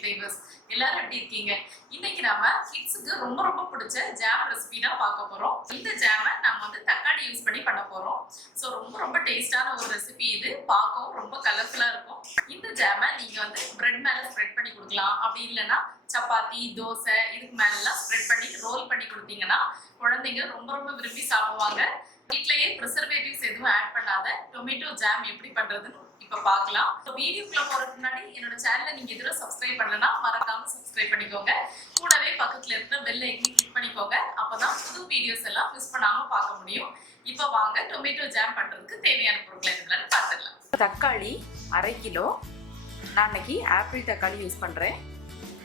Flavours. எல்லாரும் எப்படி இருக்கீங்க? இன்னைக்கு நாம கிட்ஸ்க்கு ரொம்ப ரொம்ப பிடிச்ச ஜாம் ரெசிபி தான் பார்க்க போறோம். இந்த ஜாமை நாம வந்து தக்காளி யூஸ் பண்ணி பண்ண போறோம். சோ ரொம்ப ரொம்ப டேஸ்டான ஒரு ரெசிபி இது. பார்க்கவும் ரொம்ப கலர்ஃபுல்லா இருக்கும். இந்த ஜாமை நீங்க வந்து பிரெட் மேல ஸ்ப்ரெட் பண்ணி கொடுக்கலாம். அப்படி இல்லைன்னா சப்பாத்தி, தோசை இதுக்கு மேலாம் ஸ்ப்ரெட் பண்ணி ரோல் பண்ணி கொடுத்தீங்கன்னா குழந்தைங்க ரொம்ப ரொம்ப விரும்பி சாப்பிடுவாங்க. வீட்லயே ப்ரிசர்வேட்டிவ்ஸ் எதுவும் ஆட் பண்ணாத டொமேட்டோ ஜாம் எப்படி பண்றதுன்னு இப்ப பார்க்கலாம். வீடியோக்குள்ள போறதுக்கு முன்னாடி என்னோட சேனலை நீங்க இதுவரை சப்ஸ்கிரைப் பண்ணலன்னா மறக்காம சப்ஸ்கிரைப் பண்ணிக்கோங்க. கூடவே பக்கத்துல இருக்கிற பெல் ஐக்கனை கிளிக் பண்ணிக்கோங்க. அப்பதான் புது வீடியோஸ் எல்லாம் மிஸ் பண்ணாம பார்க்க முடியும். இப்ப வாங்க டொமேட்டோ ஜாம் பண்றதுக்கு தேவையான பொருட்களை என்னன்னு பார்த்துடலாம். தக்காளி 1/2 கிலோ. நான் இன்னைக்கு ஆப்பிள் தக்காளி யூஸ் பண்றேன்.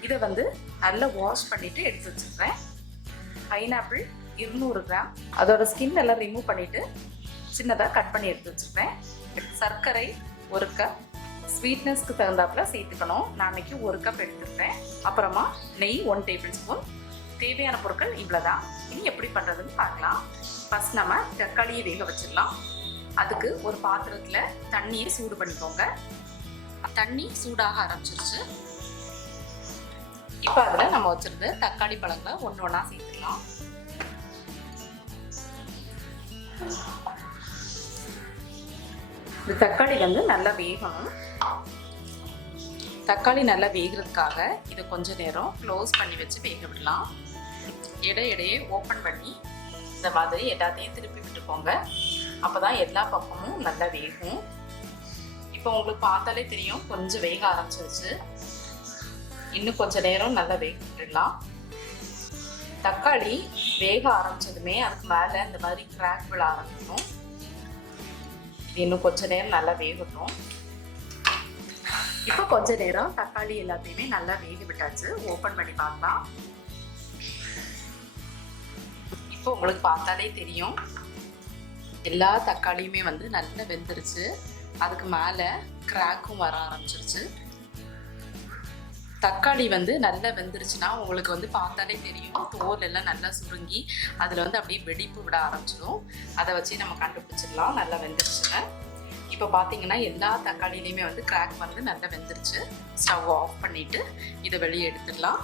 இதை வந்து நல்லா வாஷ் பண்ணிட்டு எடுத்து வச்சுக்கிறேன். Pineapple 200 gram. அதோட ஸ்கின் எல்லாம் ரிமூவ் பண்ணிட்டு சின்னதாக கட் பண்ணி எடுத்து வச்சுக்கிறேன். சர்க்கரை 1 கப். ஸ்வீட்னஸ்க்கு தகுந்தாப்புல சேர்த்துக்கணும். நான் அன்னைக்கு 1 கப் எடுத்துருக்கேன். அப்புறமா நெய் 1 டேபிள் ஸ்பூன். தேவையான பொருட்கள் இவ்வளோதான். இனி எப்படி பண்ணுறதுன்னு பார்க்கலாம். ஃபர்ஸ்ட் நம்ம தக்காளியை வேக வச்சிடலாம். அதுக்கு ஒரு பாத்திரத்தில் தண்ணியை சூடு பண்ணிக்கோங்க. தண்ணி சூடாக ஆரம்பிச்சிருச்சு. இப்போ அதில் நம்ம வச்சிருந்த தக்காளி பழங்களை ஒன்று ஒன்றா சேர்த்துக்கலாம். இந்த தக்காளி வந்து நல்லா வேகணும். தக்காளி நல்லா வேகிறதுக்காக இதை கொஞ்ச நேரம் க்ளோஸ் பண்ணி வச்சு வேக விடலாம். இடையிடையே ஓப்பன் பண்ணி இந்த மாதிரி எல்லாத்தையும் திருப்பி விட்டுக்கோங்க. அப்போதான் எல்லா பக்கமும் நல்லா வேகும். இப்போ உங்களுக்கு பார்த்தாலே தெரியும் கொஞ்சம் வேக ஆரம்பிச்சிருச்சு. இன்னும் கொஞ்ச நேரம் நல்லா வேக விட்டுடலாம். தக்காளி வேக ஆரம்பிச்சதுமே அதுக்கு மேலே இந்த மாதிரி கிராக் விழ ஆரம்பிக்கும். இன்னும் கொஞ்ச நேரம் நல்லா வேகட்டும். இப்போ கொஞ்ச நேரம் தக்காளி எல்லாத்தையுமே நல்லா வேக விட்டாச்சு. ஓப்பன் பண்ணி பார்க்கலாம். இப்போ உங்களுக்கு பார்த்தாலே தெரியும் எல்லா தக்காளியுமே வந்து நல்லா வெந்துருச்சு. அதுக்கு மேலே கிராக்கும் வர ஆரம்பிச்சிருச்சு. தக்காளி வந்து நல்லா வெந்துருச்சுன்னா உங்களுக்கு வந்து பார்த்தாலே தெரியும் தோல் எல்லாம் நல்லா சுருங்கி அதில் வந்து அப்படியே வெடிப்பு விட ஆரம்பிச்சிடும். அதை வச்சு நம்ம கண்டுபிடிச்சிடலாம் நல்லா வெந்துருச்சுன்னு. இப்போ பார்த்தீங்கன்னா எல்லா தக்காளியிலையுமே வந்து கிராக் வந்து நல்லா வெந்துருச்சு. ஸ்டவ் ஆஃப் பண்ணிட்டு இதை வெளியே எடுத்துடலாம்.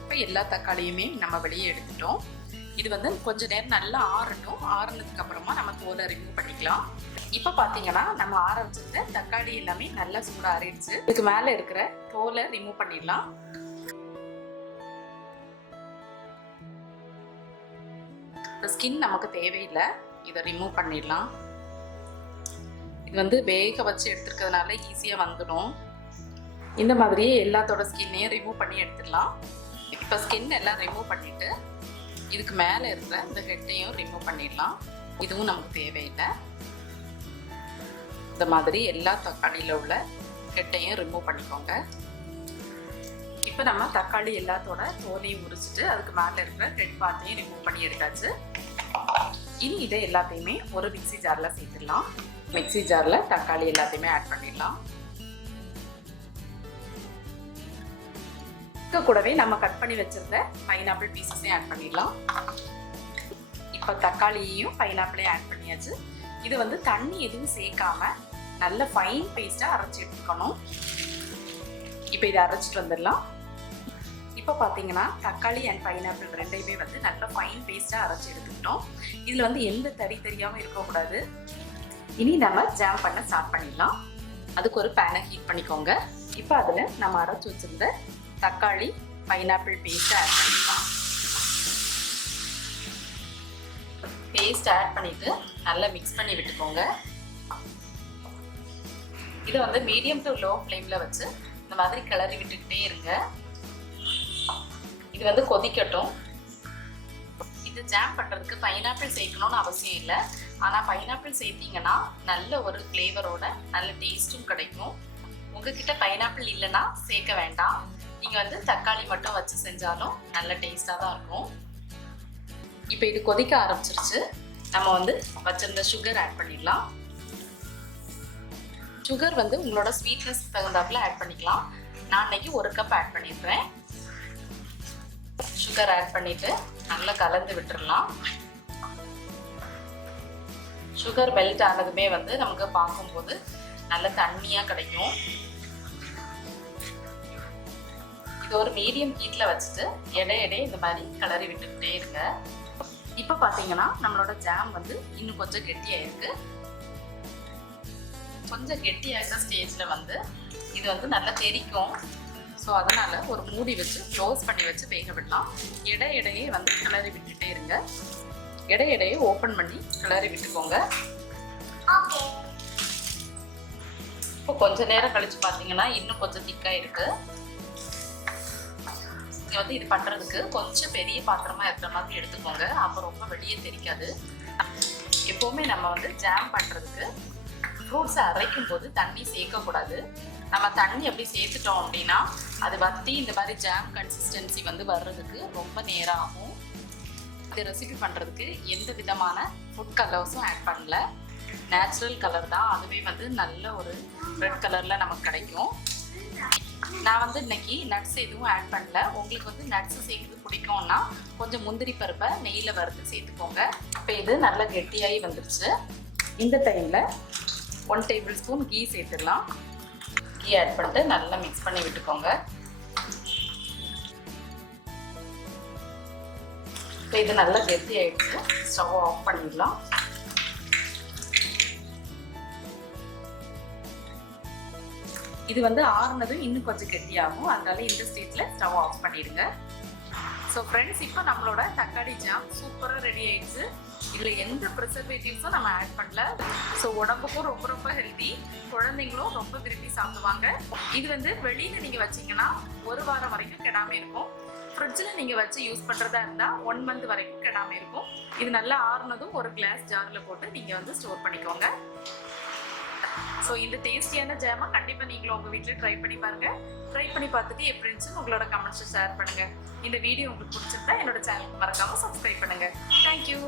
இப்போ எல்லா தக்காளியுமே நம்ம வெளியே எடுத்துட்டோம். இது வந்து கொஞ்ச நேரம் நல்லா ஆறட்டும். ஆறுனதுக்கு அப்புறமா நம்ம தோலை ரிமூவ் பண்ணிக்கலாம். இப்போ பார்த்தீங்கன்னா நம்ம ஆற வச்சிருக்க தக்காளி எல்லாமே நல்லா சூடாக ஆறிடுச்சு. இதுக்கு மேலே இருக்கிற தோலை ரிமூவ் பண்ணிடலாம். இந்த ஸ்கின் நமக்கு தேவையில்லை. இதை ரிமூவ் பண்ணிடலாம். இது வந்து வேக வச்சு எடுத்துருக்கிறதுனால ஈஸியாக வந்துடும். இந்த மாதிரியே எல்லாத்தோட ஸ்கின்னையும் ரிமூவ் பண்ணி எடுத்துடலாம். இப்போ ஸ்கின் எல்லாம் ரிமூவ் பண்ணிட்டு இதுக்கு மேலே இருக்கிற இந்த ஹெட்டையும் ரிமூவ் பண்ணிடலாம். இதுவும் நமக்கு தேவையில்லை. இந்த மாதிரி எல்லா தக்காளியில் உள்ள ஹெட்டையும் ரிமூவ் பண்ணிக்கோங்க. இப்போ நம்ம தக்காளி எல்லாத்தோட தோலையும் உரிச்சிட்டு அதுக்கு மேலே இருக்கிற ஹெட் பார்ட்டையும் ரிமூவ் பண்ணி எடுத்தாச்சு. இனி இதை எல்லாத்தையுமே ஒரு மிக்ஸி ஜாரில் சேர்த்துடலாம். மிக்ஸி ஜாரில் தக்காளி எல்லாத்தையுமே ஆட் பண்ணிடலாம். கூடவே நம்ம கட் பண்ணி வச்சிருந்த பைனாப்பிள் பீசஸையும் ஆட் பண்ணிடலாம். இப்போ தக்காளியையும் பைனாப்பிளையும் ஆட் பண்ணியாச்சு. இது வந்து தண்ணி எதுவும் சேர்க்காம நல்ல ஃபைன் பேஸ்ட்டாக அரைச்சி எடுத்துக்கணும். இப்போ இதை அரைச்சிட்டு வந்துடலாம். இப்போ பார்த்தீங்கன்னா தக்காளி அண்ட் பைனாப்பிள் ரெண்டையுமே வந்து நல்ல ஃபைன் பேஸ்ட்டாக அரைச்சி எடுத்துக்கிட்டோம். இதில் வந்து எந்த தறி தெரியாமல் இருக்கக்கூடாது. இனி நம்ம ஜாம் பண்ண ஸ்டார்ட் பண்ணிடலாம். அதுக்கு ஒரு பேனை ஹீட் பண்ணிக்கோங்க. இப்போ அதில் நம்ம அரைச்சி வச்சிருந்த தக்காளி பைனாப்பிள் பேஸ்ட் ஆட் பண்ணிக்கலாம். பேஸ்ட் ஆட் பண்ணிட்டு நல்லா மிக்ஸ் பண்ணி விட்டுக்கோங்க. இதை வந்து மீடியம் டு லோ ஃப்ளேமில் வச்சு இந்த மாதிரி கிளறி விட்டுக்கிட்டே இருங்க. இது வந்து கொதிக்கட்டும். இது ஜாம் பண்ணுறதுக்கு பைனாப்பிள் சேர்க்கணும்னு அவசியம் இல்லை. ஆனால் பைனாப்பிள் சேர்த்தீங்கன்னா நல்ல ஒரு ஃப்ளேவரோட நல்ல டேஸ்ட்டும் கிடைக்கும். உங்ககிட்ட பைனாப்பிள் இல்லைன்னா சேர்க்க வேண்டாம். நீங்கள் வந்து தக்காளி மட்டும் வச்சு செஞ்சாலும் நல்ல டேஸ்டாக தான் இருக்கும். இப்போ இது கொதிக்க ஆரம்பிச்சிருச்சு. நம்ம வந்து வச்சிருந்த சுகர் ஆட் பண்ணிடலாம். சுகர் வந்து உங்களோட ஸ்வீட்னஸ் தகுந்தாப்புல ஆட் பண்ணிக்கலாம். நான் இன்னைக்கு 1 கப் ஆட் பண்ணிடுறேன். சுகர் ஆட் பண்ணிட்டு நல்லா கலந்து விட்டுறலாம். சுகர் மெல்ட் ஆனதுமே வந்து நமக்கு பார்க்கும்போது நல்ல தண்ணியாக கிடைக்கும். இது ஒரு மீடியம் ஹீட்டில் வச்சுட்டு இடையிடையே இந்த மாதிரி கிளறி விட்டுக்கிட்டே இருங்க. இப்போ பார்த்தீங்கன்னா நம்மளோட ஜாம் வந்து இன்னும் கொஞ்சம் கெட்டியாயிருக்கு. கொஞ்சம் கெட்டியாகிற ஸ்டேஜில் வந்து இது வந்து நல்லா தெரிக்கும். ஸோ அதனால் ஒரு மூடி வச்சு க்ளோஸ் பண்ணி வச்சு வேக விடலாம். இடையிடையே வந்து கிளறி விட்டுட்டே இருங்க. இடையிடையே ஓப்பன் பண்ணி கிளறி விட்டுக்கோங்க. இப்போ கொஞ்ச நேரம் கழிச்சு பார்த்தீங்கன்னா இன்னும் கொஞ்சம் திக்காக இருக்கு. நீங்கள் வந்து இது பண்ணுறதுக்கு கொஞ்சம் பெரிய பாத்திரமாக இருக்கிற மாதிரி எடுத்துக்கோங்க. அப்போ ரொம்ப வெளியே தெரிக்காது. எப்போவுமே நம்ம வந்து ஜாம் பண்ணுறதுக்கு ஃப்ரூட்ஸை அரைக்கும் போது தண்ணி சேர்க்கக்கூடாது. நம்ம தண்ணி அப்படி சேர்த்துட்டோம் அப்படின்னா அது வற்றி இந்த மாதிரி ஜாம் கன்சிஸ்டன்சி வந்து வர்றதுக்கு ரொம்ப நேரம் ஆகும். இது ரெசிபி பண்ணுறதுக்கு எந்த விதமான ஃபுட் கலர்ஸும் ஆட் பண்ணல. நேச்சுரல் கலர் தான். அதுவே வந்து நல்ல ஒரு ரெட் கலரில் நமக்கு கிடைக்கும். நான் வந்து இன்னைக்கு நட்ஸ் எதுவும் ஆட் பண்ணல. உங்களுக்கு வந்து நட்ஸ் சேர்க்குறது பிடிக்கும்னா கொஞ்சம் முந்திரி பருப்பை நெய்யில் வறுத்து சேர்த்துக்கோங்க. இப்போ இது நல்லா கெட்டியாகி வந்துருச்சு. இந்த டைமில் 1 டேபிள் ஸ்பூன் கீ சேர்த்துடலாம். கீ ஆட் பண்ணிட்டு நல்லா மிக்ஸ் பண்ணி விட்டுக்கோங்க. இப்போ இது நல்லா கெட்டி ஆகிடுச்சு. ஸ்டவ் ஆஃப் பண்ணிடலாம். இது வந்து ஆறுனதும் இன்னும் கொஞ்சம் கெட்டியாகும். அதனால இந்த ஸ்டேஜில் ஸ்டவ் ஆஃப் பண்ணிடுங்க. ஸோ ஃப்ரெண்ட்ஸ், இப்போ நம்மளோட தக்காளி ஜாம் சூப்பராக ரெடி ஆயிடுச்சு. இதில் எந்த ப்ரிசர்வேட்டிவ்ஸும் நம்ம ஆட் பண்ணல. ஸோ உடம்புக்கும் ரொம்ப ரொம்ப ஹெல்த்தி. குழந்தைங்களும் ரொம்ப விரும்பி சாப்பிடுவாங்க. இது வந்து வெளியில் நீங்கள் வச்சிங்கன்னா 1 வாரம் வரைக்கும் கெடாமல் இருக்கும். ஃப்ரிட்ஜில் நீங்கள் வச்சு யூஸ் பண்ணுறதா இருந்தால் 1 மந்த் வரைக்கும் கெடாமல் இருக்கும். இது நல்லா ஆறுனதும் ஒரு கிளாஸ் ஜாரில் போட்டு நீங்கள் வந்து ஸ்டோர் பண்ணிக்கோங்க. ஸோ இந்த டேஸ்டியான ஜாமை கண்டிப்பாக நீங்களும் உங்கள் வீட்டில் ட்ரை பண்ணி பாருங்கள். ட்ரை பண்ணி பார்த்துட்டு எப்படி இருந்துச்சுன்னு உங்களோட கமெண்ட்ஸை ஷேர் பண்ணுங்கள். இந்த வீடியோ உங்களுக்கு பிடிச்சிருந்தா என்னோட சேனலுக்கு மறக்காமல் சப்ஸ்கிரைப் பண்ணுங்கள். தேங்க்யூ.